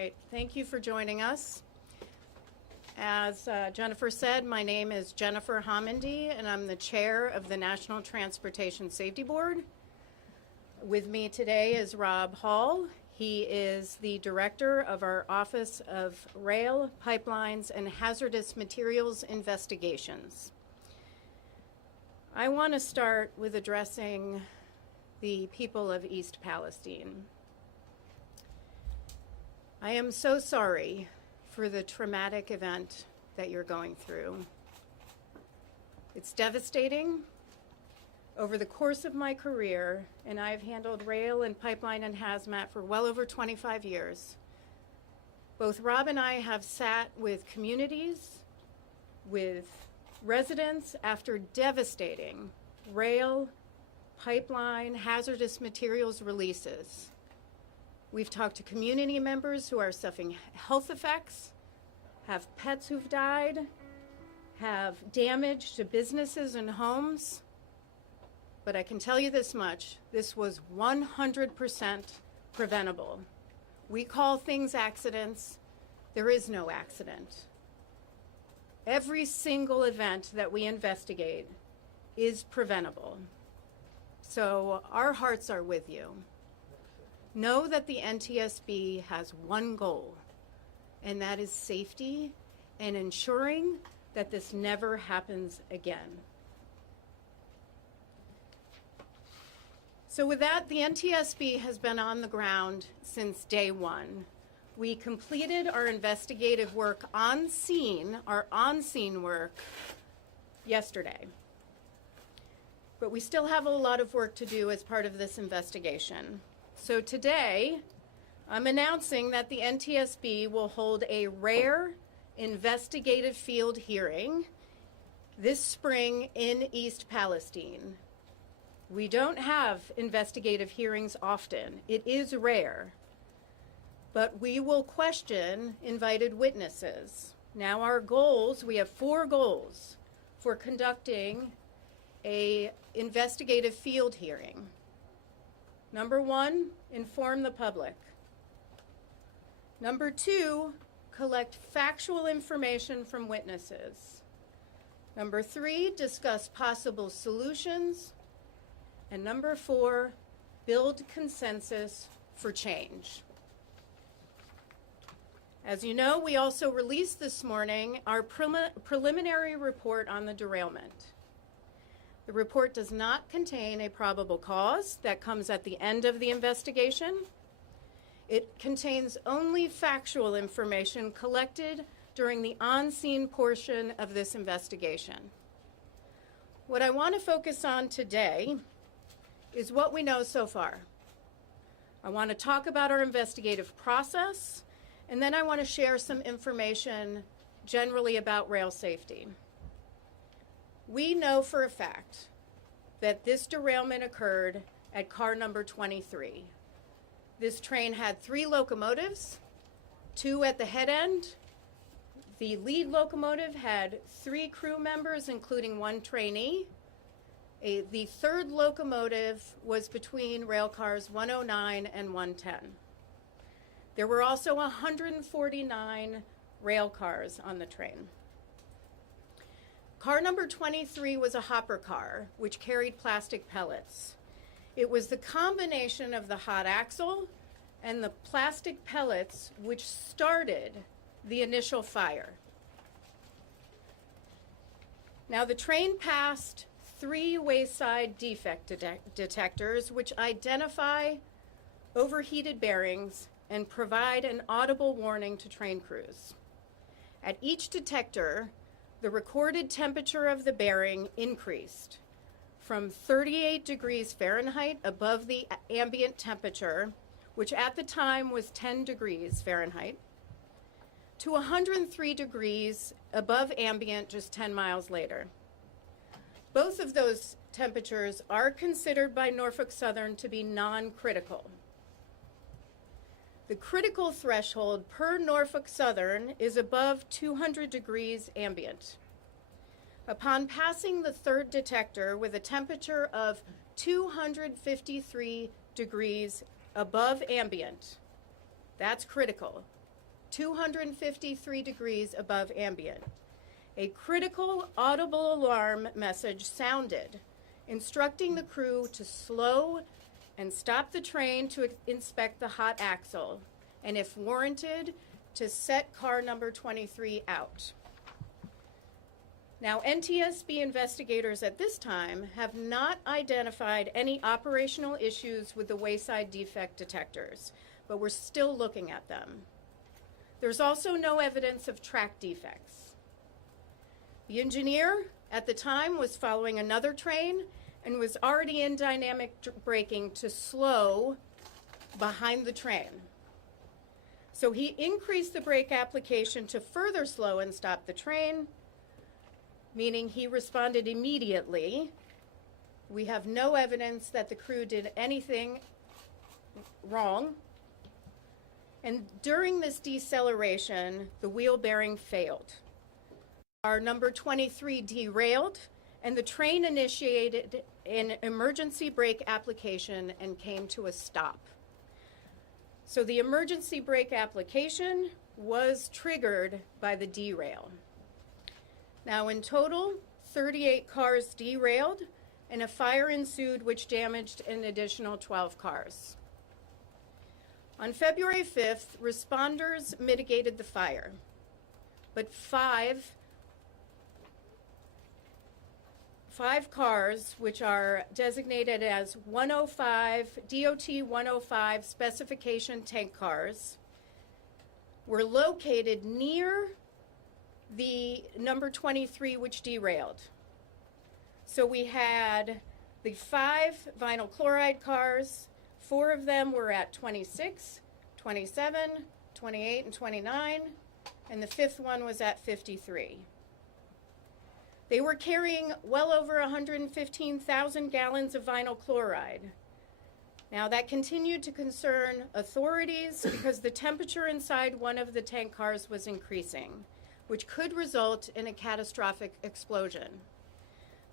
right, thank you for joining us. As Jennifer said, my name is Jennifer Homendy, and I'm the chair of the National Transportation Safety Board. With me today is Rob Hall. He is the director of our Office of Rail, Pipelines, and Hazardous Materials Investigations. I want to start with addressing the people of East Palestine. I am so sorry for the traumatic event that you're going through. It's devastating. Over the course of my career, and I've handled rail and pipeline and hazmat for well over 25 years, both Rob and I have sat with communities, with residents after devastating rail, pipeline, hazardous materials releases. We've talked to community members who are suffering health effects, have pets who've died, have damage to businesses and homes. But I can tell you this much, this was 100% preventable. We call things accidents. There is no accident. Every single event that we investigate is preventable. So our hearts are with you. Know that the NTSB has one goal, and that is safety and ensuring that this never happens again. So with that, the NTSB has been on the ground since day one. We completed our investigative work on scene, our on-scene work, yesterday. But we still have a lot of work to do as part of this investigation. So today, I'm announcing that the NTSB will hold a rare investigative field hearing this spring in East Palestine. We don't have investigative hearings often. It is rare. But we will question invited witnesses. Now our goals, we have 4 goals for conducting an investigative field hearing. Number 1, inform the public. Number 2, collect factual information from witnesses. Number 3, discuss possible solutions. And number 4, build consensus for change. As you know, we also released this morning our preliminary report on the derailment. The report does not contain a probable cause that comes at the end of the investigation. It contains only factual information collected during the on-scene portion of this investigation. What I want to focus on today is what we know so far. I want to talk about our investigative process, and then I want to share some information generally about rail safety. We know for a fact that this derailment occurred at car number 23. This train had 3 locomotives, 2 at the head end. The lead locomotive had 3 crew members, including 1 trainee. The 3rd locomotive was between rail cars 109 and 110. There were also 149 rail cars on the train. Car number 23 was a hopper car, which carried plastic pellets. It was the combination of the hot axle and the plastic pellets which started the initial fire. Now, the train passed 3 Wayside defect detectors, which identify overheated bearings and provide an audible warning to train crews. At each detector, the recorded temperature of the bearing increased from 38 degrees Fahrenheit above the ambient temperature, which at the time was 10 degrees Fahrenheit, to 103 degrees above ambient just 10 miles later. Both of those temperatures are considered by Norfolk Southern to be non-critical. The critical threshold per Norfolk Southern is above 200 degrees ambient. Upon passing the 3rd detector with a temperature of 253 degrees above ambient, that's critical. 253 degrees above ambient. A critical audible alarm message sounded, instructing the crew to slow and stop the train to inspect the hot axle, and if warranted, to set car number 23 out. Now, NTSB investigators at this time have not identified any operational issues with the Wayside defect detectors, but we're still looking at them. There's also no evidence of track defects. The engineer at the time was following another train and was already in dynamic braking to slow behind the train. So he increased the brake application to further slow and stop the train, meaning he responded immediately. We have no evidence that the crew did anything wrong. And during this deceleration, the wheel bearing failed. Our number 23 derailed, and the train initiated an emergency brake application and came to a stop. So the emergency brake application was triggered by the derail. Now, in total, 38 cars derailed, and a fire ensued which damaged an additional 12 cars. On February 5th, responders mitigated the fire, but five cars, which are designated as 105, DOT 105 specification tank cars, were located near the number 23, which derailed. So we had the 5 vinyl chloride cars. 4 of them were at 26, 27, 28, and 29, and the 5th one was at 53. They were carrying well over 115,000 gallons of vinyl chloride. Now, that continued to concern authorities because the temperature inside one of the tank cars was increasing, which could result in a catastrophic explosion.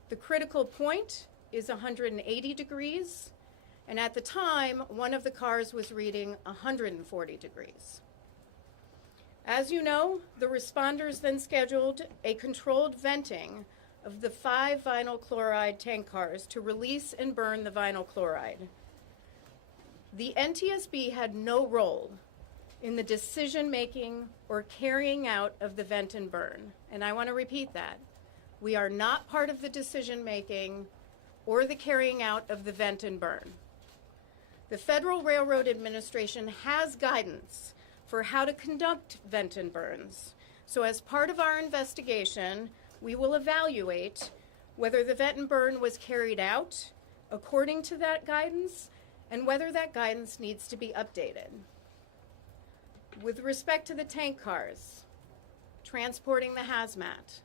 The critical point is 180 degrees, and at the time, one of the cars was reading 140 degrees. As you know, the responders then scheduled a controlled venting of the 5 vinyl chloride tank cars to release and burn the vinyl chloride. The NTSB had no role in the decision-making or carrying out of the vent and burn. And I want to repeat that. We are not part of the decision-making or the carrying out of the vent and burn. The Federal Railroad Administration has guidance for how to conduct vent and burns. So as part of our investigation, we will evaluate whether the vent and burn was carried out according to that guidance and whether that guidance needs to be updated. With respect to the tank cars, transporting the hazmat,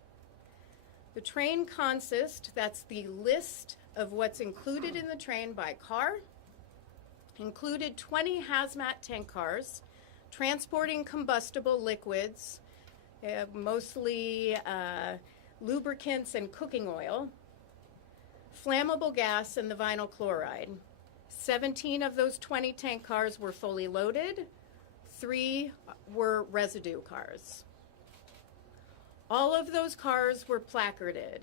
the train consist, that's the list of what's included in the train by car, included 20 hazmat tank cars transporting combustible liquids, mostly lubricants and cooking oil, flammable gas, and the vinyl chloride. 17 of those 20 tank cars were fully loaded. 3 were residue cars. All of those cars were placarded,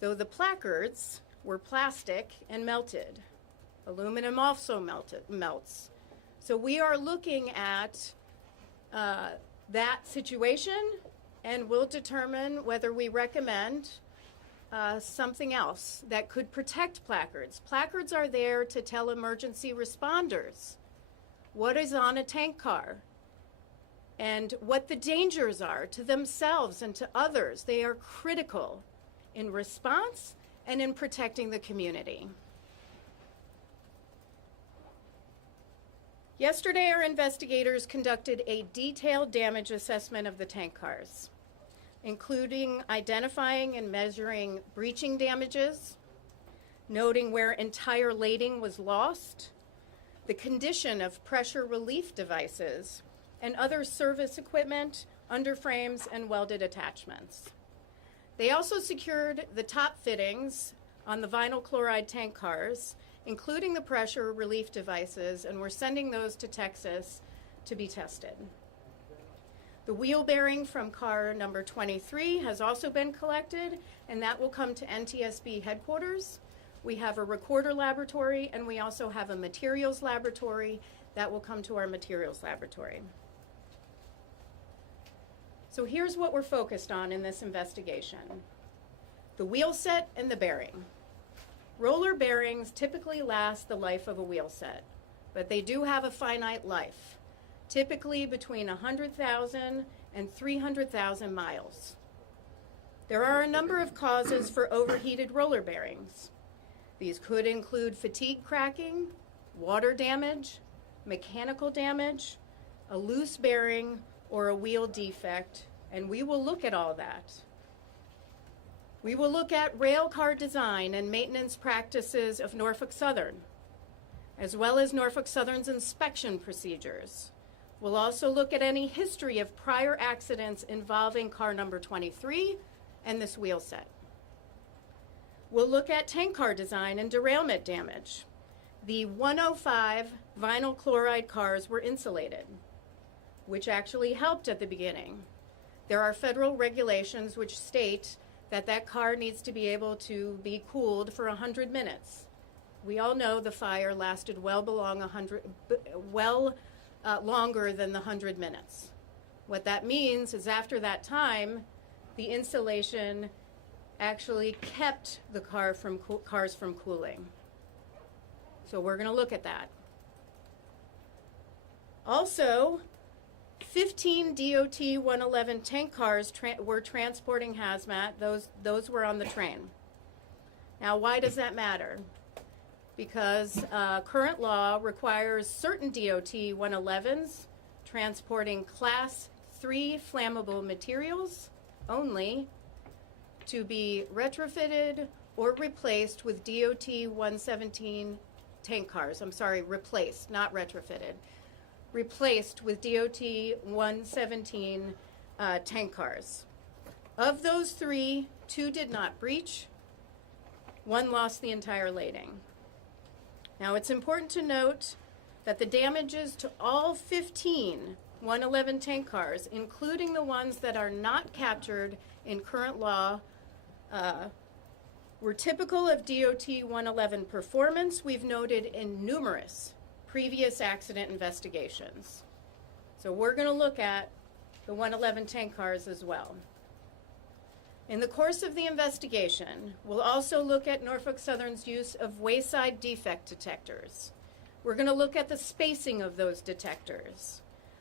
though the placards were plastic and melted. Aluminum also melts. So we are looking at that situation, and we'll determine whether we recommend something else that could protect placards. Placards are there to tell emergency responders what is on a tank car and what the dangers are to themselves and to others. They are critical in response and in protecting the community. Yesterday, our investigators conducted a detailed damage assessment of the tank cars, including identifying and measuring breaching damages, noting where entire lading was lost, the condition of pressure relief devices, and other service equipment, underframes, and welded attachments. They also secured the top fittings on the vinyl chloride tank cars, including the pressure relief devices, and we're sending those to Texas to be tested. The wheel bearing from car number 23 has also been collected, and that will come to NTSB headquarters. We have a recorder laboratory, and we also have a materials laboratory that will come to our materials laboratory. So here's what we're focused on in this investigation: the wheel set and the bearing. Roller bearings typically last the life of a wheel set, but they do have a finite life, typically between 100,000 and 300,000 miles. There are a number of causes for overheated roller bearings. These could include fatigue cracking, water damage, mechanical damage, a loose bearing, or a wheel defect, and we will look at all that. We will look at rail car design and maintenance practices of Norfolk Southern, as well as Norfolk Southern's inspection procedures. We'll also look at any history of prior accidents involving car number 23 and this wheel set. We'll look at tank car design and derailment damage. The 105 vinyl chloride cars were insulated, which actually helped at the beginning. There are federal regulations which state that that car needs to be able to be cooled for 100 minutes. We all know the fire lasted longer than the 100 minutes. What that means is after that time, the insulation actually kept the cars from cooling. So we're going to look at that. Also, 15 DOT 111 tank cars were transporting hazmat. Those were on the train. Now, why does that matter? Because current law requires certain DOT 111s transporting Class 3 flammable materials only to be retrofitted or replaced with DOT 117 tank cars. I'm sorry, replaced, not retrofitted. Replaced with DOT 117 tank cars. Of those 3, 2 did not breach. 1 lost the entire lading. Now, it's important to note that the damages to all 15 111 tank cars, including the ones that are not captured in current law, were typical of DOT 111 performance we've noted in numerous previous accident investigations. So we're going to look at the 111 tank cars as well. In the course of the investigation, we'll also look at Norfolk Southern's use of Wayside defect detectors. We're going to look at the spacing of those detectors,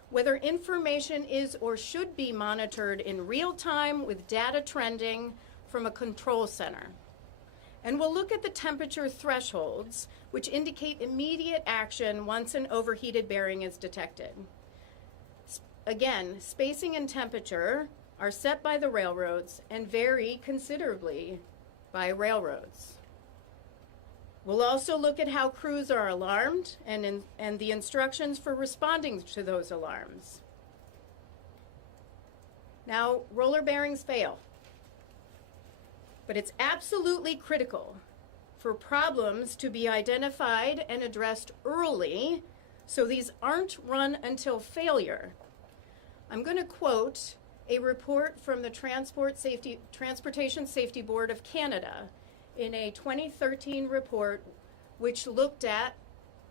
whether information is or should be monitored in real time with data trending from a control center. And we'll look at the temperature thresholds, which indicate immediate action once an overheated bearing is detected. Again, spacing and temperature are set by the railroads and vary considerably by railroads. We'll also look at how crews are alarmed and the instructions for responding to those alarms. Now, roller bearings fail, but it's absolutely critical for problems to be identified and addressed early so these aren't run until failure. I'm going to quote a report from the Transportation Safety Board of Canada in a 2013 report which looked at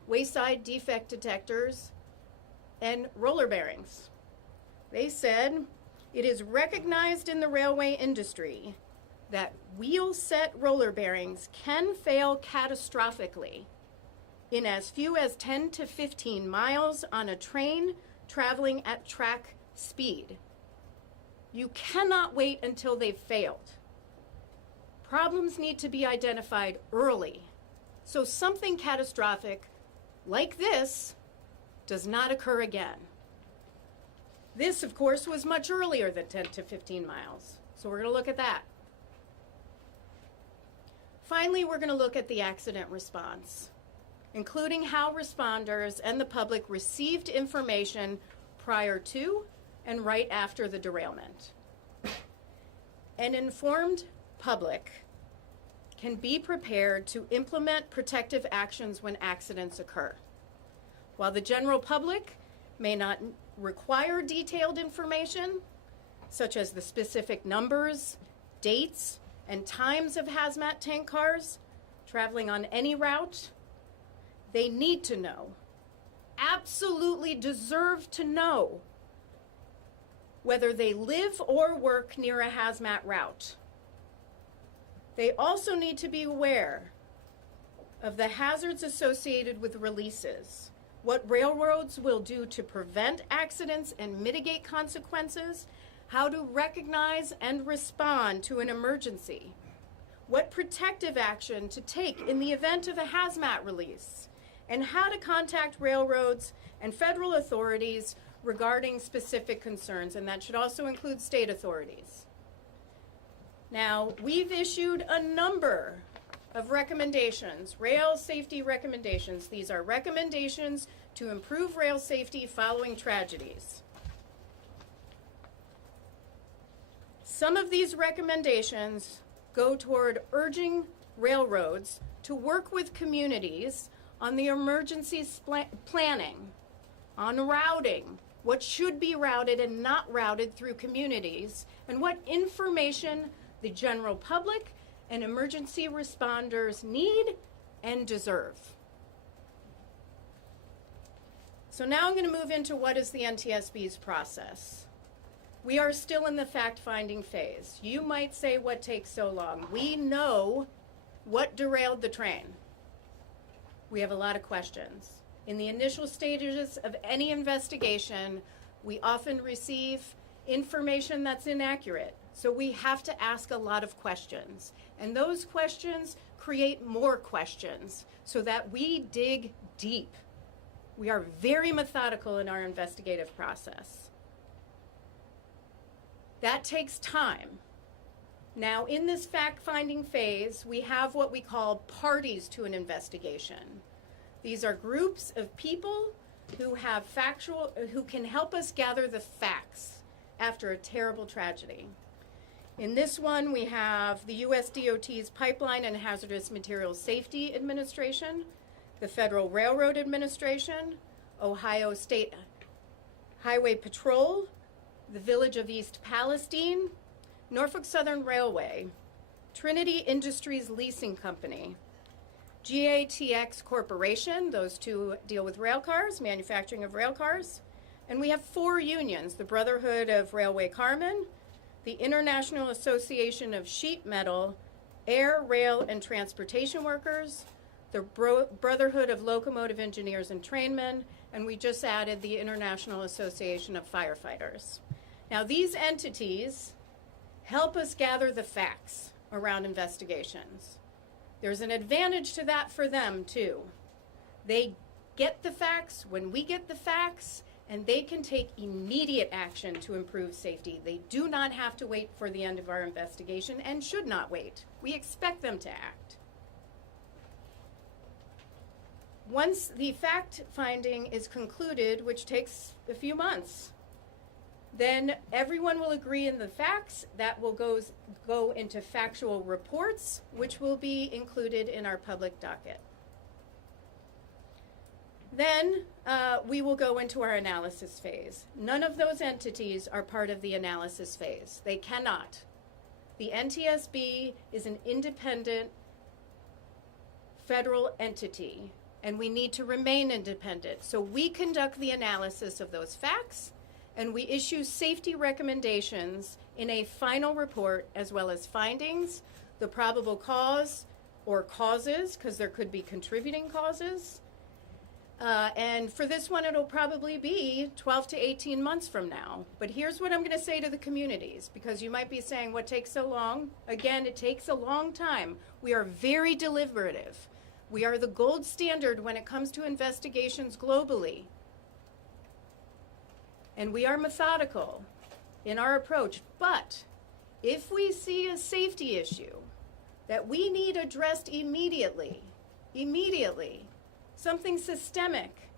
Wayside defect detectors and roller bearings. They said, "It is recognized in the railway industry that wheel set roller bearings can fail catastrophically in as few as 10 to 15 miles on a train traveling at track speed. You cannot wait until they've failed. Problems need to be identified early, so something catastrophic like this does not occur again." This, of course, was much earlier than 10 to 15 miles, so we're going to look at that. Finally, we're going to look at the accident response, including how responders and the public received information prior to and right after the derailment. An informed public can be prepared to implement protective actions when accidents occur. While the general public may not require detailed information, such as the specific numbers, dates, and times of hazmat tank cars traveling on any route, they need to know, absolutely deserve to know, whether they live or work near a hazmat route. They also need to be aware of the hazards associated with releases, what railroads will do to prevent accidents and mitigate consequences, how to recognize and respond to an emergency, what protective action to take in the event of a hazmat release, and how to contact railroads and federal authorities regarding specific concerns, and that should also include state authorities. Now, we've issued a number of recommendations, rail safety recommendations. These are recommendations to improve rail safety following tragedies. Some of these recommendations go toward urging railroads to work with communities on the emergency planning, on routing, what should be routed and not routed through communities, and what information the general public and emergency responders need and deserve. So now I'm going to move into what is the NTSB's process. We are still in the fact-finding phase. You might say, what takes so long? We know what derailed the train. We have a lot of questions. In the initial stages of any investigation, we often receive information that's inaccurate. So we have to ask a lot of questions. And those questions create more questions so that we dig deep. We are very methodical in our investigative process. That takes time. Now, in this fact-finding phase, we have what we call parties to an investigation. These are groups of people who can help us gather the facts after a terrible tragedy. In this one, we have the U.S. DOT's Pipeline and Hazardous Materials Safety Administration, the Federal Railroad Administration, Ohio State Highway Patrol, the Village of East Palestine, Norfolk Southern Railway, Trinity Industries Leasing Company, GATX Corporation, those two deal with rail cars, manufacturing of rail cars, and we have 4 unions, the Brotherhood of Railway Carmen, the International Association of Sheet Metal, Air, Rail, and Transportation Workers, the Brotherhood of Locomotive Engineers and Trainmen, and we just added the International Association of Firefighters. Now, these entities help us gather the facts around investigations. There's an advantage to that for them, too. They get the facts when we get the facts, and they can take immediate action to improve safety. They do not have to wait for the end of our investigation and should not wait. We expect them to act. Once the fact finding is concluded, which takes a few months, then everyone will agree in the facts. That will go into factual reports, which will be included in our public docket. Then we will go into our analysis phase. None of those entities are part of the analysis phase. They cannot. The NTSB is an independent federal entity, and we need to remain independent. So we conduct the analysis of those facts, and we issue safety recommendations in a final report, as well as findings, the probable cause or causes, because there could be contributing causes. And for this one, it'll probably be 12 to 18 months from now. But here's what I'm going to say to the communities, because you might be saying, what takes so long? Again, it takes a long time. We are very deliberative. We are the gold standard when it comes to investigations globally. And we are methodical in our approach. But if we see a safety issue that we need addressed immediately, something systemic,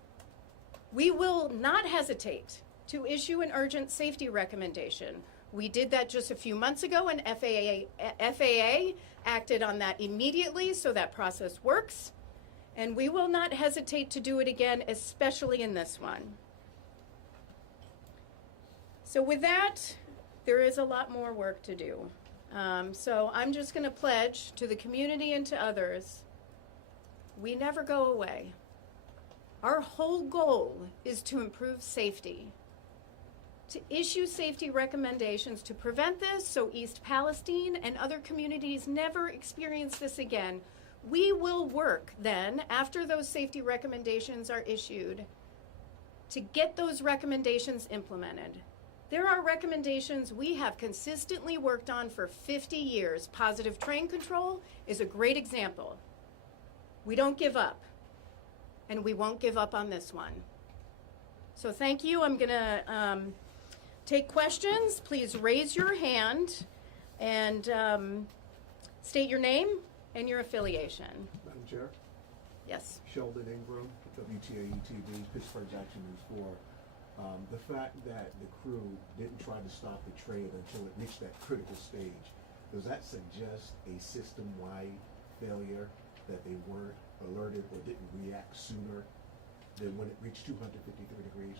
we will not hesitate to issue an urgent safety recommendation. We did that just a few months ago, and FAA acted on that immediately, so that process works. And we will not hesitate to do it again, especially in this one. So with that, there is a lot more work to do. So I'm just going to pledge to the community and to others, we never go away. Our whole goal is to improve safety, to issue safety recommendations to prevent this so East Palestine and other communities never experience this again. We will work then, after those safety recommendations are issued, to get those recommendations implemented. There are recommendations we have consistently worked on for 50 years. Positive train control is a great example. We don't give up, and we won't give up on this one. So thank you. I'm going to take questions. Please raise your hand and state your name and your affiliation. Madam Chair? Yes. Sheldon Ingram, WTAE-TV, Pittsburgh's Action News 4. The fact that the crew didn't try to stop the train until it reached that critical stage, does that suggest a system-wide failure, that they weren't alerted or didn't react sooner than when it reached 253 degrees?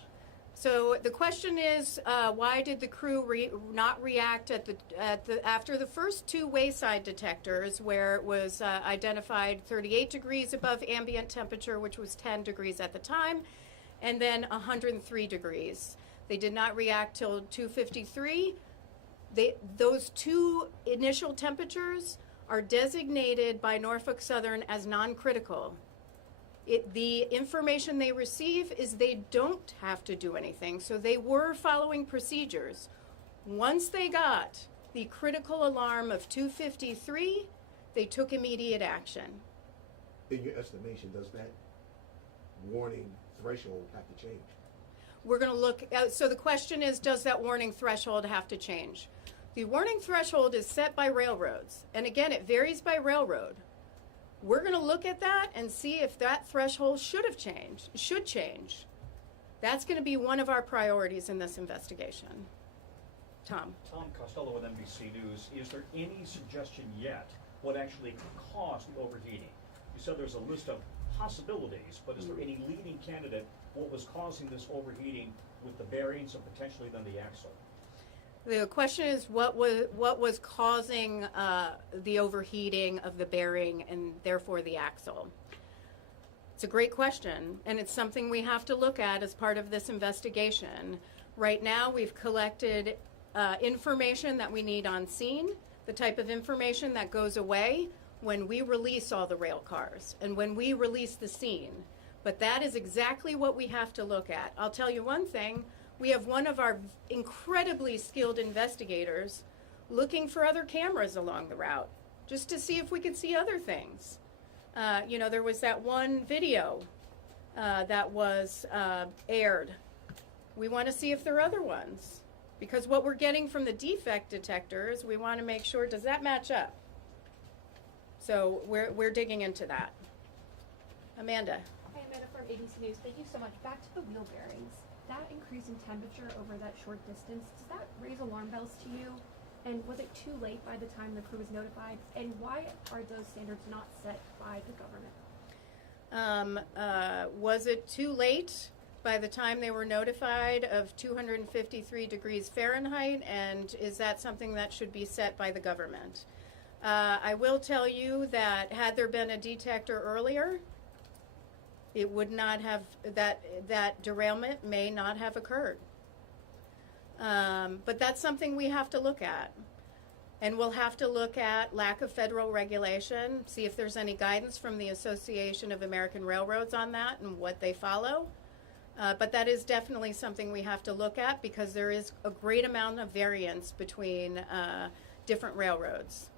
So the question is, why did the crew not react after the first two Wayside detectors, where it was identified 38 degrees above ambient temperature, which was 10 degrees at the time, and then 103 degrees. They did not react till 253. Those two initial temperatures are designated by Norfolk Southern as non-critical. The information they receive is they don't have to do anything, so they were following procedures. Once they got the critical alarm of 253, they took immediate action. In your estimation, does that warning threshold have to change? We're going to look, so the question is, does that warning threshold have to change? The warning threshold is set by railroads, and again, it varies by railroad. We're going to look at that and see if that threshold should change. That's going to be one of our priorities in this investigation. Tom. Tom Costello with NBC News. Is there any suggestion yet what actually caused the overheating? You said there's a list of possibilities, but is there any leading candidate what was causing this overheating with the bearings and potentially then the axle? The question is what was causing the overheating of the bearing and therefore the axle? It's a great question, and it's something we have to look at as part of this investigation. Right now, we've collected information that we need on scene, the type of information that goes away when we release all the rail cars and when we release the scene. But that is exactly what we have to look at. I'll tell you one thing. We have one of our incredibly skilled investigators looking for other cameras along the route, just to see if we could see other things. There was that one video that was aired. We want to see if there are other ones, because what we're getting from the defect detectors, we want to make sure, does that match up? So we're digging into that. Amanda. Hi, Amanda from ABC News. Thank you so much. Back to the wheel bearings. That increase in temperature over that short distance, does that raise alarm bells to you? And was it too late by the time the crew was notified? And why are those standards not set by the government? Was it too late by the time they were notified of 253 degrees Fahrenheit? And is that something that should be set by the government? I will tell you that had there been a detector earlier, it would not have, that derailment may not have occurred. But that's something we have to look at. And we'll have to look at lack of federal regulation, see if there's any guidance from the Association of American Railroads on that and what they follow. But that is definitely something we have to look at, because there is a great amount of variance between different railroads.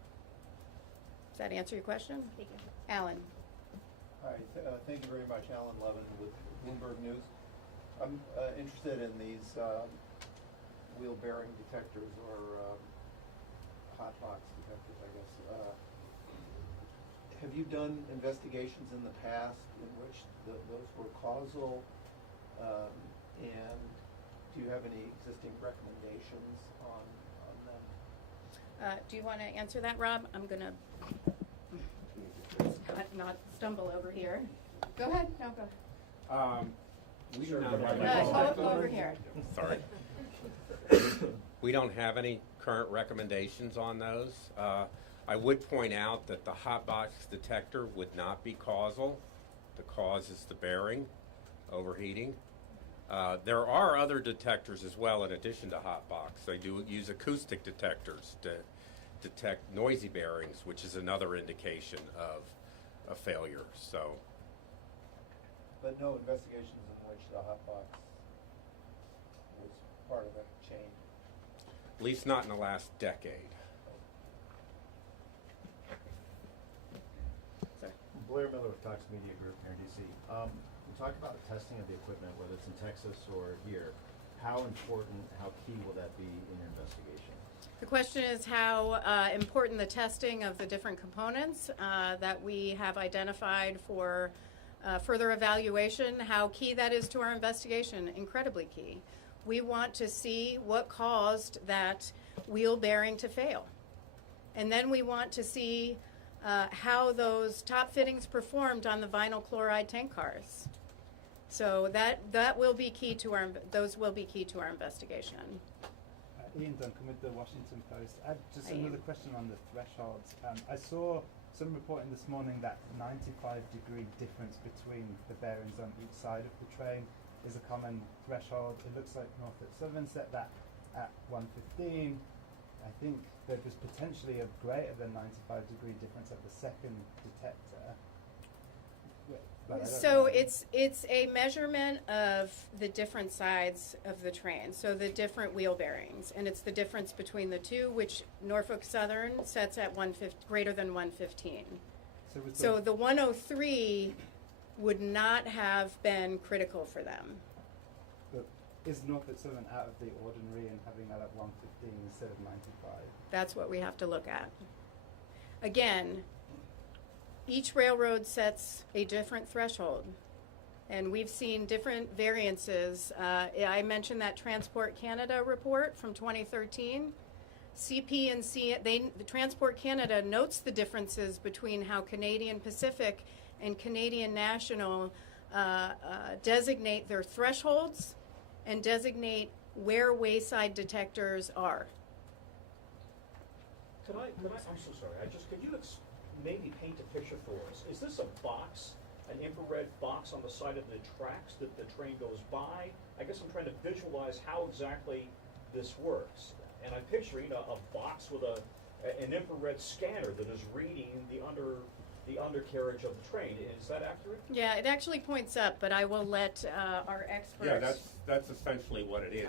Does that answer your question? Thank you. Alan. Hi, thank you very much. Alan Levin with Bloomberg News. I'm interested in these wheel bearing detectors, or hot box detectors, I guess. Have you done investigations in the past in which those were causal? And do you have any existing recommendations on them? Do you want to answer that, Rob? I'm going to not stumble over here. Go ahead. No, go. We Sure, do not go have ahead. Go over here. Sorry. We don't have any current recommendations on those. I would point out that the hot box detector would not be causal. The cause is the bearing overheating. There are other detectors as well in addition to hot box. They do use acoustic detectors to detect noisy bearings, which is another indication of a failure. So, But no investigations in which the hot box was part of that chain. at least not in the last decade. Blair Miller with Cox Media Group here in DC. We talked about the testing of the equipment, whether it's in Texas or here. How important, how key will that be in your investigation? The question is how important the testing of the different components that we have identified for further evaluation, how key that is to our investigation. Incredibly key. We want to see what caused that wheel bearing to fail. And then we want to see how those top fittings performed on the vinyl chloride tank cars. So that will be key to those will be key to our investigation. Ian Duncan with the Washington Post. I have just Hi, another Ian. question on the thresholds. I saw some reporting this morning that 95-degree difference between the bearings on each side of the train is a common threshold. It looks like Norfolk Southern set that at 115. I think there was potentially a greater than 95-degree difference at the second detector. But I don't So know. it's a measurement of the different sides of the train, so the different wheel bearings, and it's the difference between the two, which Norfolk Southern sets at greater than 115. So the 103 would not have been critical for them. But is Norfolk Southern out of the ordinary in having that at 115 instead of 95? That's what we have to look at. Again, each railroad sets a different threshold, and we've seen different variances. I mentioned that Transport Canada report from 2013. CP and the Transport Canada notes the differences between how Canadian Pacific and Canadian National designate their thresholds and designate where wayside detectors are. I'm so sorry, could you maybe paint a picture for us? Is this a box, an infrared box on the side of the tracks that the train goes by? I guess I'm trying to visualize how exactly this works. And I'm picturing a box with an infrared scanner that is reading the undercarriage of the train. Is that accurate? Yeah, it actually points up, but I will let our experts. Yeah, that's essentially what it is.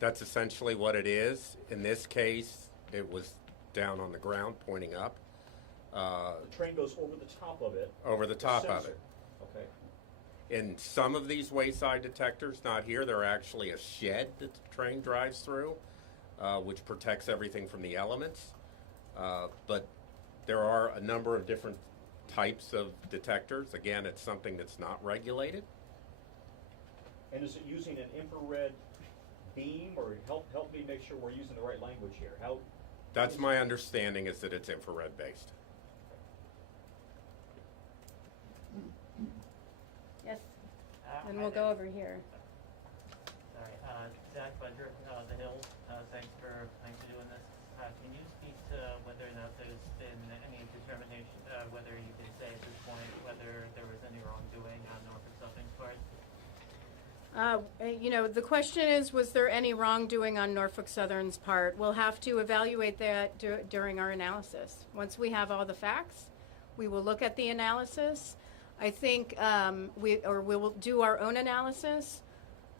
That's essentially what it is. In this case, it was down on the ground, pointing up. The train goes over the top of it. Over the top of sensor. it. Okay. In some of these wayside detectors, not here, they're actually a shed that the train drives through, which protects everything from the elements. But there are a number of different types of detectors. Again, it's something that's not regulated. And is it using an infrared beam, or help me make sure we're using the right language here? That's my understanding, is that it's infrared based. Yes, and we'll go over here. Sorry, Zach Budger, The Hill. Thanks for doing this. Can you speak to whether or not there's been any determination, whether you can say at this point whether there was any wrongdoing on Norfolk Southern's part? The question is, was there any wrongdoing on Norfolk Southern's part? We'll have to evaluate that during our analysis. Once we have all the facts, we will look at the analysis. I think we will do our own analysis.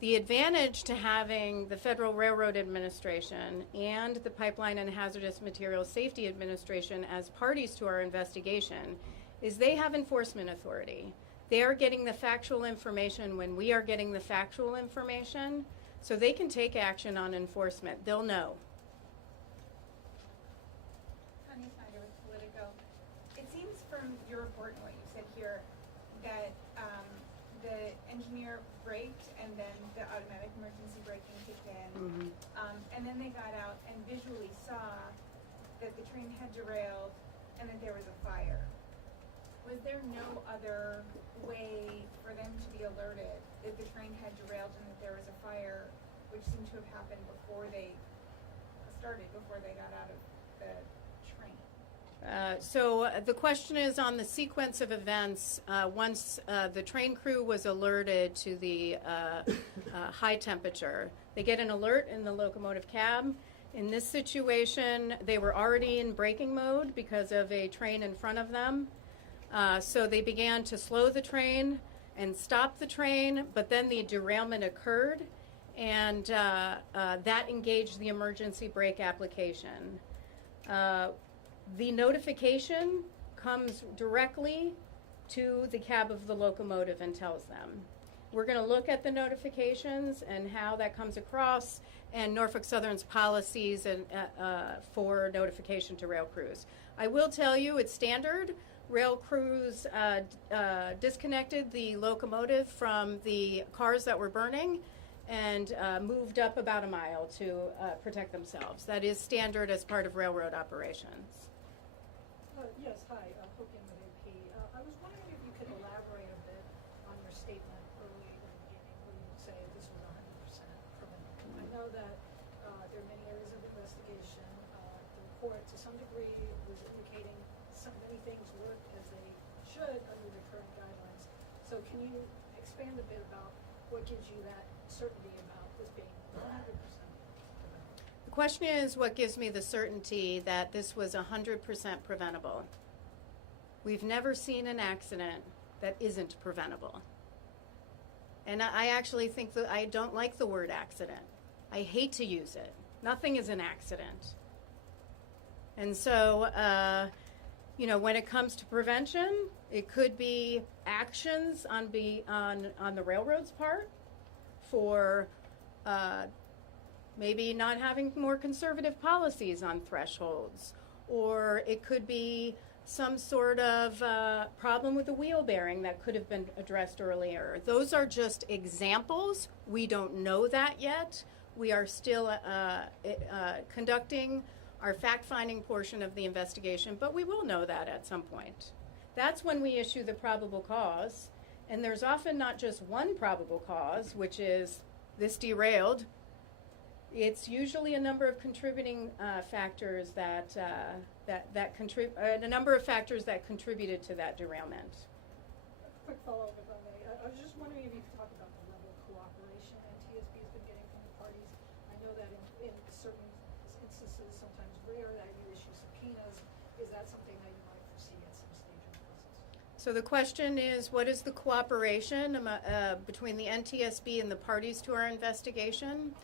The advantage to having the Federal Railroad Administration and the Pipeline and Hazardous Materials Safety Administration as parties to our investigation is they have enforcement authority. They are getting the factual information when we are getting the factual information, so they can take action on enforcement. They'll know. Connie Snyder with Politico. It seems from your report and what you said here that the engineer braked and then the automatic emergency braking kicked in, and then they got out and visually saw that the train had derailed and that there was a fire. Was there no other way for them to be alerted that the train had derailed and that there was a fire which seemed to have happened before they got out of the train. So the question is on the sequence of events. Once the train crew was alerted to the high temperature, they get an alert in the locomotive cab. In this situation, they were already in braking mode because of a train in front of them. So they began to slow the train and stop the train, but then the derailment occurred, and that engaged the emergency brake application. The notification comes directly to the cab of the locomotive and tells them. We're going to look at the notifications and how that comes across, and Norfolk Southern's policies and for notification to rail crews. I will tell you it's standard. Rail crews disconnected the locomotive from the cars that were burning and moved up about a mile to protect themselves. That is standard as part of railroad operations. Yes, hi, Hopian with AP. I was wondering if you could elaborate a bit on your statement early in the beginning where you say this was 100% preventable. I know that there are many areas of investigation. The report, to some degree, was indicating many things worked as they should under the current guidelines. So can you expand a bit about what gives you that certainty about this being 100% preventable? The question is, what gives me the certainty that this was 100% preventable? We've never seen an accident that isn't preventable. And I actually think that I don't like the word accident. I hate to use it. Nothing is an accident. And so, when it comes to prevention, it could be actions on the railroad's part for maybe not having more conservative policies on thresholds, or it could be some sort of problem with the wheel bearing that could have been addressed earlier. Those are just examples. We don't know that yet. We are still conducting our fact-finding portion of the investigation, but we will know that at some point. That's when we issue the probable cause, and there's often not just one probable cause, which is this derailed. It's usually a number of contributing factors a number of factors that contributed to that derailment. A quick follow-up, if I may. I was just wondering if you could talk about the level of cooperation NTSB has been getting from the parties. I know that in certain instances, sometimes rare, that you issue subpoenas. Is that something that you might foresee at some stage in the process? So the question is, what is the cooperation between the NTSB and the parties to our investigation,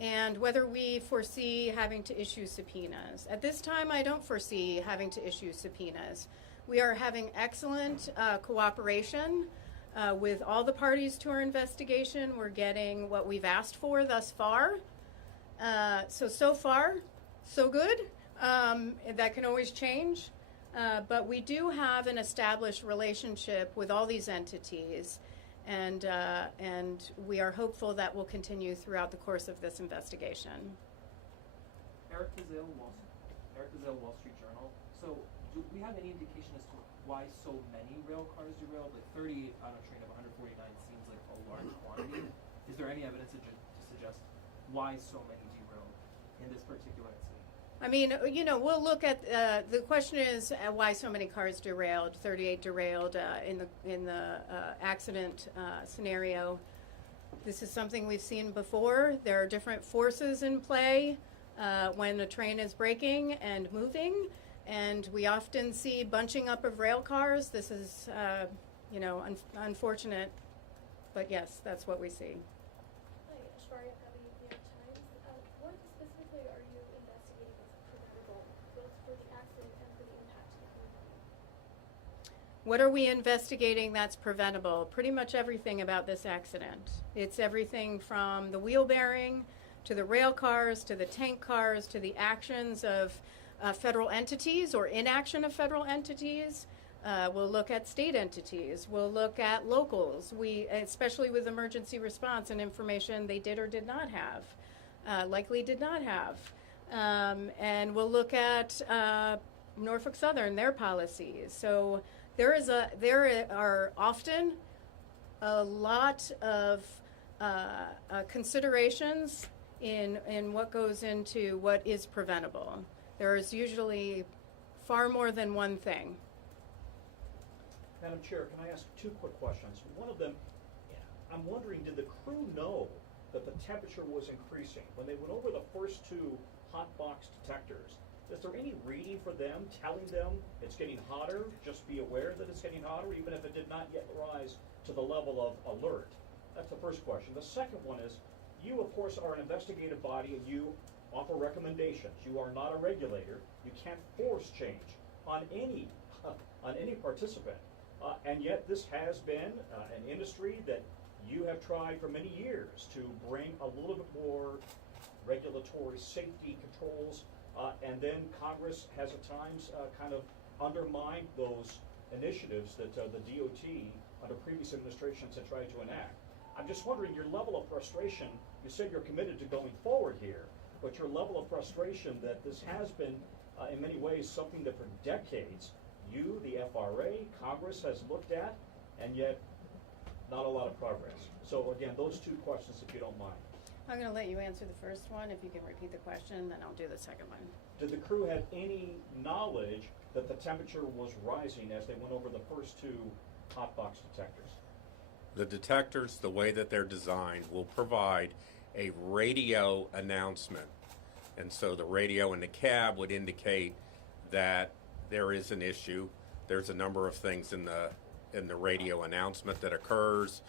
and whether we foresee having to issue subpoenas? At this time, I don't foresee having to issue subpoenas. We are having excellent cooperation with all the parties to our investigation. We're getting what we've asked for thus far. So far, so good. That can always change. But we do have an established relationship with all these entities, and we are hopeful that will continue throughout the course of this investigation. Eric Gazelle, Wall Street Journal. So, do we have any indication as to why so many rail cars derailed? Like 38 on a train of 149 seems like a large quantity. Is there any evidence to suggest why so many derailed in this particular incident? I mean, we'll look at the question is why so many cars derailed. 38 derailed in the accident scenario. This is something we've seen before. There are different forces in play when a train is braking and moving, and we often see bunching up of rail cars. This is, unfortunate, but yes, that's what we see. Hi, Ashwarya Kavi, New York Times. What specifically are you investigating as preventable, both for the accident and for the impact to the community? What are we investigating that's preventable? Pretty much everything about this accident. It's everything from the wheel bearing to the rail cars to the tank cars to the actions of federal entities or inaction of federal entities. We'll look at state entities. We'll look at locals. Especially with emergency response and information they did or did not have, likely did not have. And we'll look at Norfolk Southern, their policies. So there are often a lot of considerations in what goes into what is preventable. There is usually far more than one thing. Madam Chair, can I ask two quick questions? One of them, I'm wondering, did the crew know that the temperature was increasing? When they went over the first two hot box detectors, is there any reading for them telling them it's getting hotter? Just be aware that it's getting hotter, even if it did not yet rise to the level of alert? That's the first question. The second one is, you of course are an investigative body and you offer recommendations. You are not a regulator. You can't force change on any participant. And yet this has been an industry that you have tried for many years to bring a little bit more regulatory safety controls, and then Congress has at times kind of undermined those initiatives that the DOT under previous administrations had tried to enact. I'm just wondering your level of frustration. You said you're committed to going forward here, but your level of frustration that this has been in many ways something that for decades you, the FRA, Congress has looked at, and yet not a lot of progress. So again, those two questions, if you don't mind. I'm going to let you answer the first one. If you can repeat the question, then I'll do the second one. Did the crew have any knowledge that the temperature was rising as they went over the first two hot box detectors? The detectors, the way that they're designed, will provide a radio announcement. And so the radio in the cab would indicate that there is an issue. There's a number of things in the radio announcement that occurs,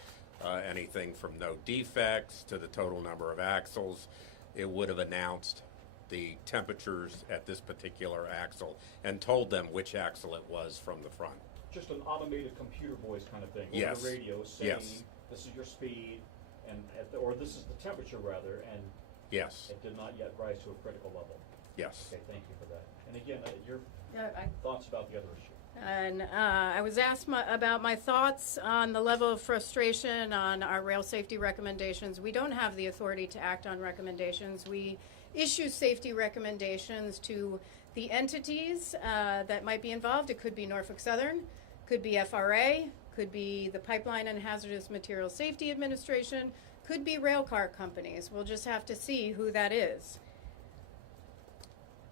anything from no defects to the total number of axles. It would have announced the temperatures at this particular axle and told them which axle it was from the front. Just an automated computer voice kind of thing over Yes. the radio saying Yes. this is your speed and or this is the temperature rather, and Yes. it did not yet rise to a critical level. Yes. Okay, thank you for that. And again, your I thoughts about the other issue. And I was asked about my thoughts on the level of frustration on our rail safety recommendations. We don't have the authority to act on recommendations. We issue safety recommendations to the entities that might be involved. It could be Norfolk Southern, could be FRA, could be the Pipeline and Hazardous Materials Safety Administration, could be rail car companies. We'll just have to see who that is.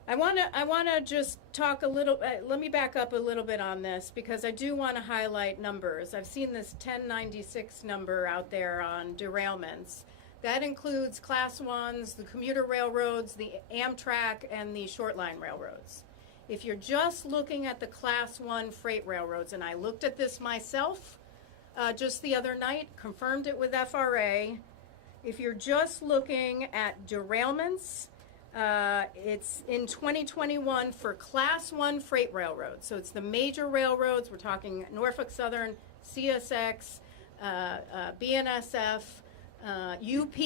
I want to just talk a little, let me back up a little bit on this because I do want to highlight numbers. I've seen this 1096 number out there on derailments. That includes Class 1s, the commuter railroads, the Amtrak, and the short line railroads. If you're just looking at the Class 1 freight railroads, and I looked at this myself just the other night, confirmed it with FRA. If you're just looking at derailments, it's in 2021 for Class 1 freight railroads. So it's the major railroads. We're talking Norfolk Southern, CSX, BNSF, UP,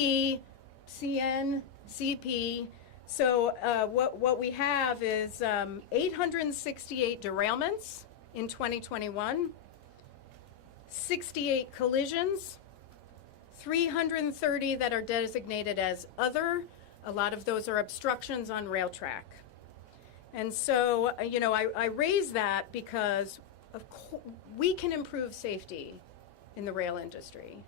CN, CP. So what we have is 868 derailments in 2021, 68 collisions, 330 that are designated as other. A lot of those are obstructions on rail track. And so, I raise that because we can improve safety in the rail industry.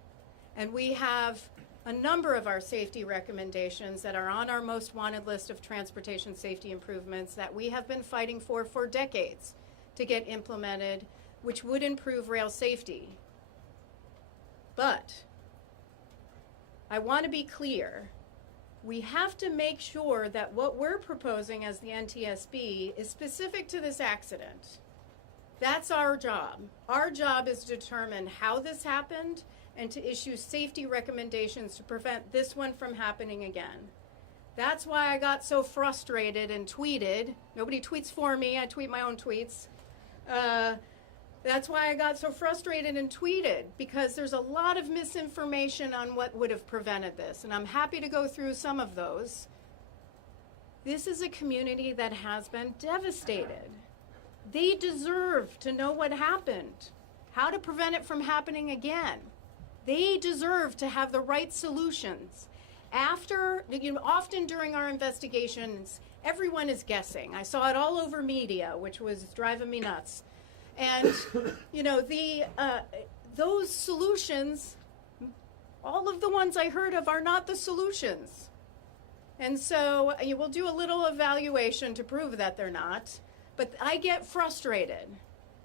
And we have a number of our safety recommendations that are on our most wanted list of transportation safety improvements that we have been fighting for decades to get implemented, which would improve rail safety. But I want to be clear. We have to make sure that what we're proposing as the NTSB is specific to this accident. That's our job. Our job is to determine how this happened and to issue safety recommendations to prevent this one from happening again. That's why I got so frustrated and tweeted. Nobody tweets for me. I tweet my own tweets. That's why I got so frustrated and tweeted, because there's a lot of misinformation on what would have prevented this, and I'm happy to go through some of those. This is a community that has been devastated. They deserve to know what happened, how to prevent it from happening again. They deserve to have the right solutions. Often during our investigations, everyone is guessing. I saw it all over media, which was driving me nuts. And, those solutions all of the ones I heard of are not the solutions. And so you will do a little evaluation to prove that they're not. But I get frustrated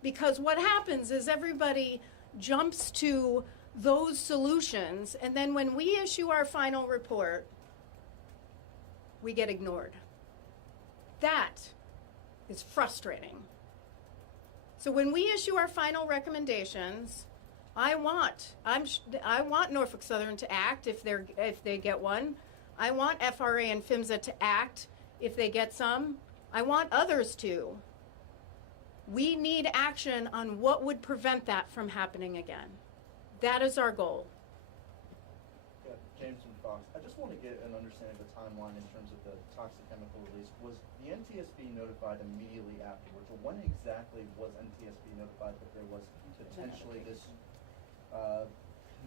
because what happens is everybody jumps to those solutions, and then when we issue our final report, we get ignored. That is frustrating. So when we issue our final recommendations, I want Norfolk Southern to act if they get one. I want FRA and PHMSA to act if they get some. I want others to. We need action on what would prevent that from happening again. That is our goal. Yeah, James from Fox. I just want to get an understanding of the timeline in terms of the toxic chemical release. Was the NTSB notified immediately afterwards, or when exactly was NTSB notified that there was potentially this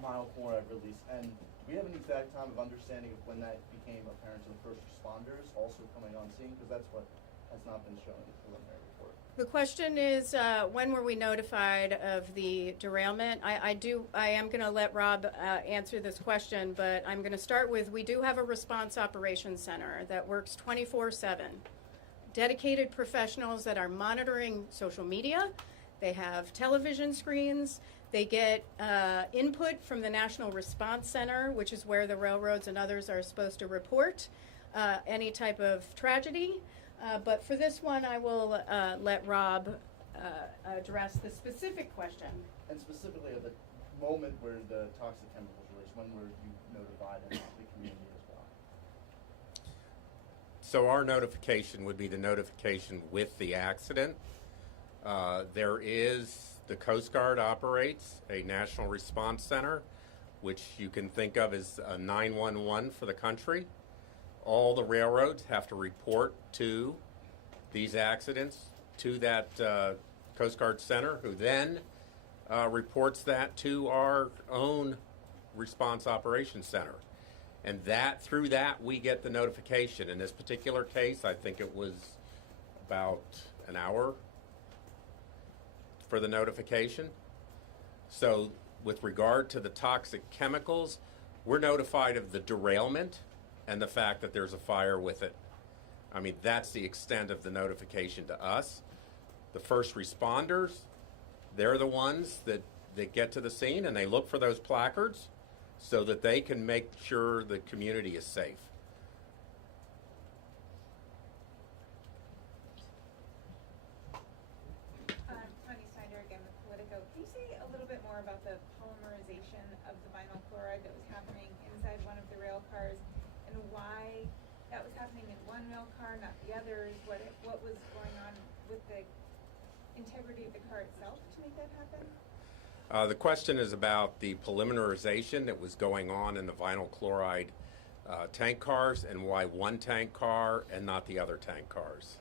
mild chloride release? And do we have an exact time of understanding of when that became apparent to the first responders also coming on scene? Because that's what has not been shown in the preliminary report. The question is, when were we notified of the derailment? I am going to let Rob answer this question, but I'm going to start with, we do have a response operations center that works 24/7. Dedicated professionals that are monitoring social media. They have television screens. They get input from the National Response Center, which is where the railroads and others are supposed to report any type of tragedy. But for this one, I will let Rob address the specific question. And specifically at the moment where the toxic chemicals released, when were you notified and the community as well? So our notification would be the notification with the accident. There is, the Coast Guard operates a National Response Center, which you can think of as a 911 for the country. All the railroads have to report to these accidents to that Coast Guard center, who then reports that to our own response operations center. And that, through that, we get the notification. In this particular case, I think it was about an hour for the notification. So with regard to the toxic chemicals, we're notified of the derailment and the fact that there's a fire with it. I mean, that's the extent of the notification to us. The first responders, they're the ones that get to the scene and they look for those placards so that they can make sure the community is safe. Tony Snyder again with Politico. Can you say a little bit more about the polymerization of the vinyl chloride that was happening inside one of the rail cars, and why that was happening in one rail car, not the others? What was going on with the integrity of the car itself to make that happen? The question is about the polymerization that was going on in the vinyl chloride tank cars, and why one tank car and not the other tank cars.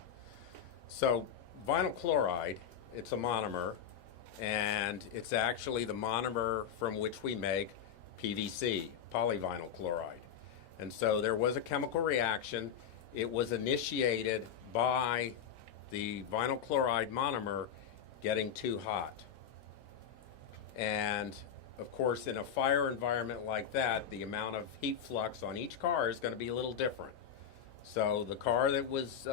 So vinyl chloride, it's a monomer, and it's actually the monomer from which we make PVC, polyvinyl chloride. And so there was a chemical reaction. It was initiated by the vinyl chloride monomer getting too hot. And of course, in a fire environment like that, the amount of heat flux on each car is going to be a little different. So the car that was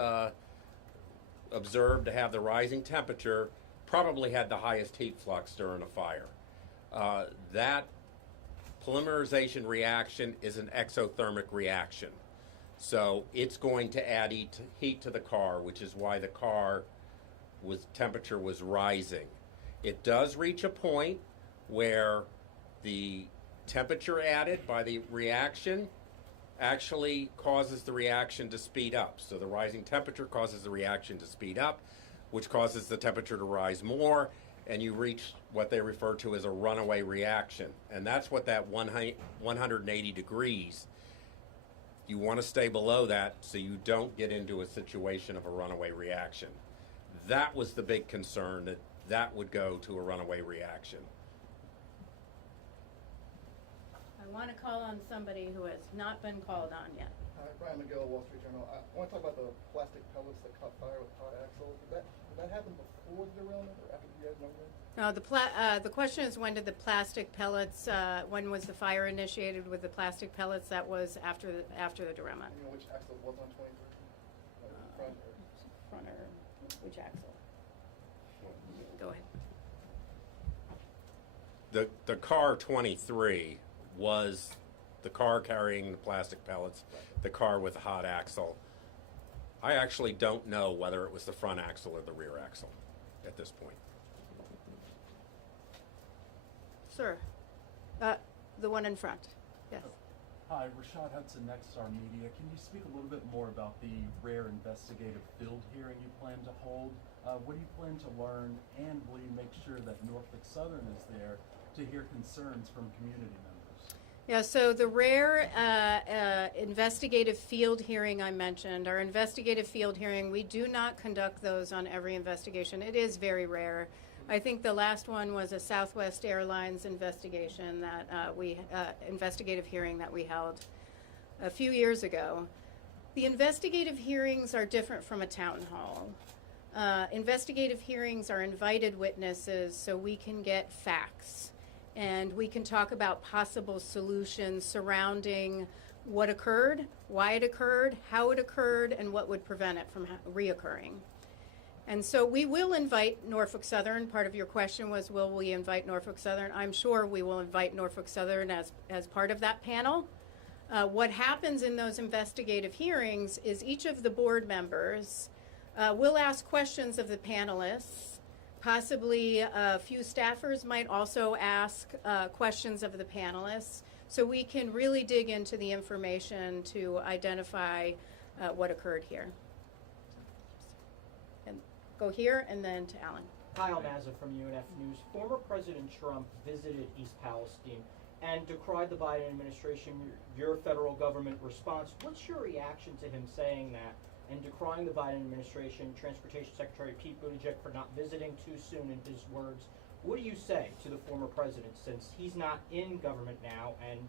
observed to have the rising temperature probably had the highest heat flux during a fire. That polymerization reaction is an exothermic reaction. So it's going to add heat to the car, which is why the car temperature was rising. It does reach a point where the temperature added by the reaction actually causes the reaction to speed up. So the rising temperature causes the reaction to speed up, which causes the temperature to rise more, and you reach what they refer to as a runaway reaction. And that's what that 180 degrees, you want to stay below that so you don't get into a situation of a runaway reaction. That was the big concern, that would go to a runaway reaction. I want to call on somebody who has not been called on yet. Hi, Brian McGill, Wall Street Journal. I want to talk about the plastic pellets that caught fire with hot axles. Did that happen before the derailment or after you guys know when? No, the question is, when did the plastic pellets, when was the fire initiated with the plastic pellets? That was after the derailment. You know which axle was on 23? Front or? Front or which axle? Go ahead. The car 23 was the car carrying the plastic pellets, the car with the hot axle. I actually don't know whether it was the front axle or the rear axle at this point. Sir, the one in front. Yes. Hi, Rashad Hudson, Nexstar Media. Can you speak a little bit more about the rare investigative field hearing you plan to hold? What do you plan to learn, and will you make sure that Norfolk Southern is there to hear concerns from community members? Yeah, so the rare investigative field hearing I mentioned, our investigative field hearing, we do not conduct those on every investigation. It is very rare. I think the last one was a Southwest Airlines investigation that investigative hearing that we held a few years ago. The investigative hearings are different from a town hall. Investigative hearings are invited witnesses so we can get facts and we can talk about possible solutions surrounding what occurred, why it occurred, how it occurred, and what would prevent it from reoccurring. And so we will invite Norfolk Southern. Part of your question was, will we invite Norfolk Southern? I'm sure we will invite Norfolk Southern as part of that panel. What happens in those investigative hearings is each of the board members will ask questions of the panelists. Possibly a few staffers might also ask questions of the panelists, so we can really dig into the information to identify what occurred here. And go here and then to Alan. Kyle Mazza from UNF News. Former President Trump visited East Palestine and decried the Biden administration, your federal government response. What's your reaction to him saying that and decrying the Biden administration, Transportation Secretary Pete Buttigieg for not visiting too soon, in his words? What do you say to the former president, since he's not in government now and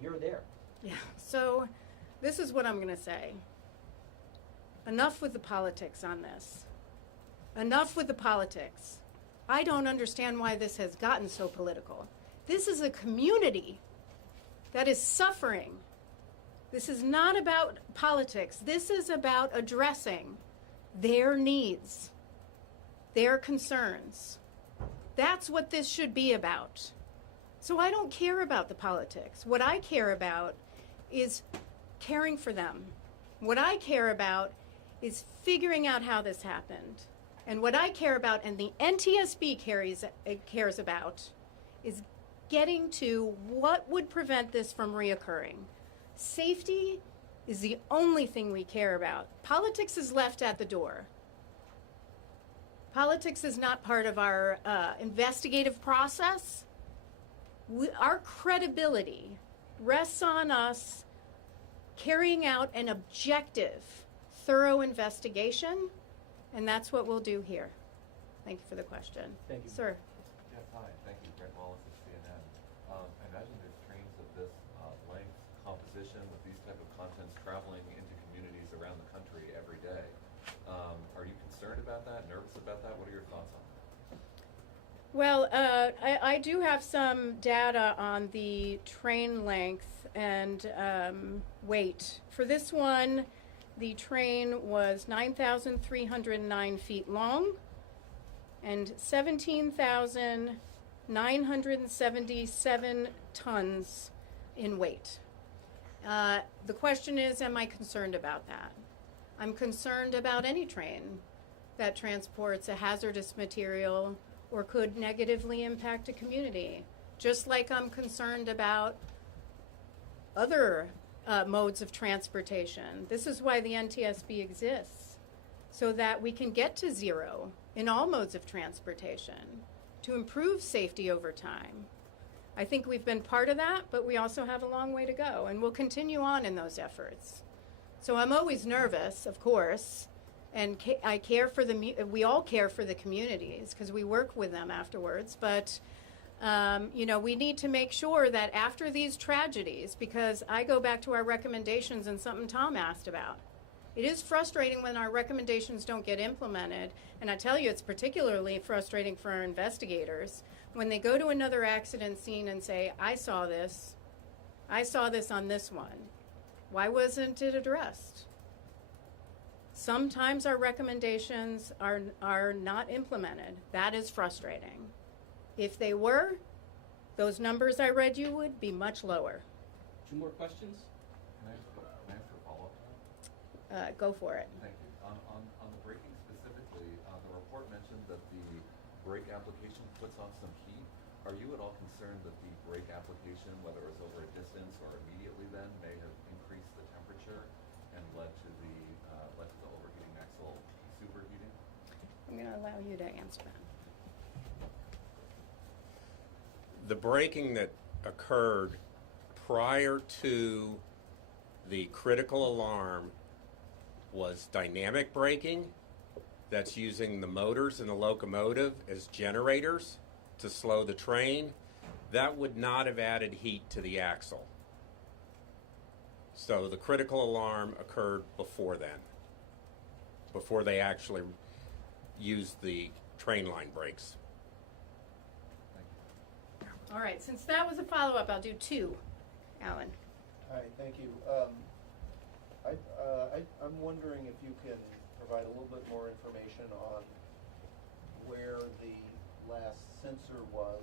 you're there? Yeah, so this is what I'm going to say. Enough with the politics on this. Enough with the politics. I don't understand why this has gotten so political. This is a community that is suffering. This is not about politics. This is about addressing their needs, their concerns. That's what this should be about. So I don't care about the politics. What I care about is caring for them. What I care about is figuring out how this happened. And what I care about, and the NTSB cares about, is getting to what would prevent this from reoccurring. Safety is the only thing we care about. Politics is left at the door. Politics is not part of our investigative process. Our credibility rests on us carrying out an objective, thorough investigation, and that's what we'll do here. Thank you for the question. Thank you. Sir. Yes, hi. Thank you. Greg Wallace at CNN. I imagine there's trains of this length, composition, with these type of contents traveling into communities around the country every day. Are you concerned about that, nervous about that? What are your thoughts on that? Well, I do have some data on the train length and weight. For this one, the train was 9,309 feet long and 17,977 tons in weight. The question is, am I concerned about that? I'm concerned about any train that transports a hazardous material or could negatively impact a community, just like I'm concerned about other modes of transportation. This is why the NTSB exists, so that we can get to zero in all modes of transportation to improve safety over time. I think we've been part of that, but we also have a long way to go, and we'll continue on in those efforts. So I'm always nervous, of course, and I care for we all care for the communities because we work with them afterwards, but we need to make sure that after these tragedies, because I go back to our recommendations and something Tom asked about, It is frustrating when our recommendations don't get implemented, and I tell you, it's particularly frustrating for our investigators when they go to another accident scene and say, I saw this on this one. Why wasn't it addressed? Sometimes our recommendations are not implemented. That is frustrating. If they were, those numbers I read you would be much lower. 2 more questions? Can I ask a follow-up to that? Go for it. Thank you. On the braking specifically, the report mentioned that the brake application puts on some heat. Are you at all concerned that the brake application, whether it was over a distance or immediately then, may have increased the temperature and led to the overheating axle superheating? I'm going to allow you to answer that. The braking that occurred prior to the critical alarm was dynamic braking. That's using the motors in the locomotive as generators to slow the train. That would not have added heat to the axle. So the critical alarm occurred before then, before they actually used the train line brakes. All right, since that was a follow-up, I'll do 2. Alan. Hi, thank you. I'm wondering if you can provide a little bit more information on where the last sensor was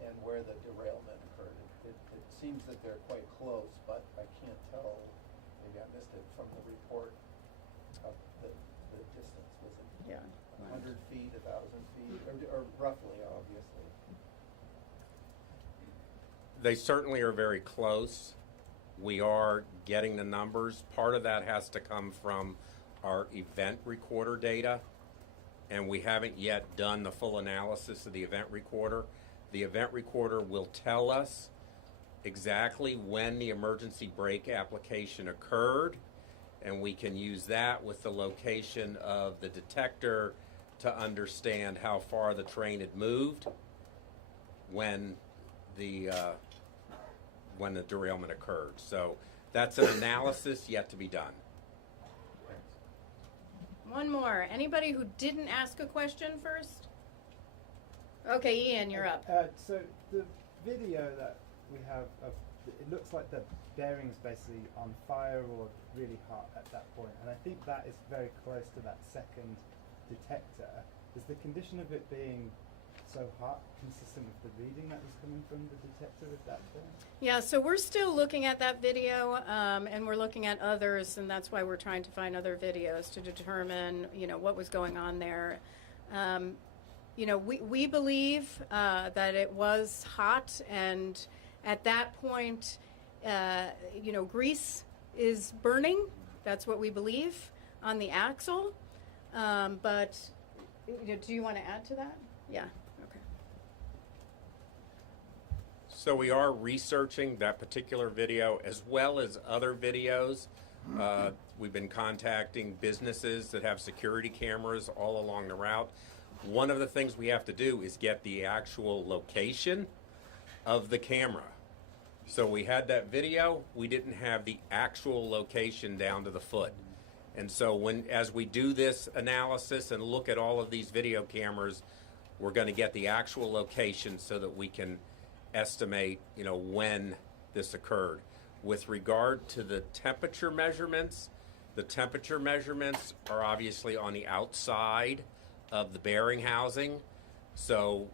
and where the derailment occurred. It seems that they're quite close, but I can't tell, maybe I missed it from the report, of the distance. Was it 100 feet, 1,000 feet, or roughly, obviously? They certainly are very close. We are getting the numbers. Part of that has to come from our event recorder data, and we haven't yet done the full analysis of the event recorder. The event recorder will tell us exactly when the emergency brake application occurred, and we can use that with the location of the detector to understand how far the train had moved when the derailment occurred. So that's an analysis yet to be done. One more. Anybody who didn't ask a question first? Okay, Ian, you're up. So the video that we have, it looks like the bearing's basically on fire or really hot at that point, and I think that is very close to that second detector. Is the condition of it being so hot consistent with the reading that was coming from the detector at that point? Yeah, so we're still looking at that video, and we're looking at others, and that's why we're trying to find other videos to determine, what was going on there. We believe that it was hot, and at that point, grease is burning. That's what we believe on the axle. But do you want to add to that? Yeah. Okay. So we are researching that particular video as well as other videos. We've been contacting businesses that have security cameras all along the route. One of the things we have to do is get the actual location of the camera. So we had that video, we didn't have the actual location down to the foot. And so as we do this analysis and look at all of these video cameras, we're going to get the actual location so that we can estimate, when this occurred. With regard to the temperature measurements are obviously on the outside of the bearing housing. So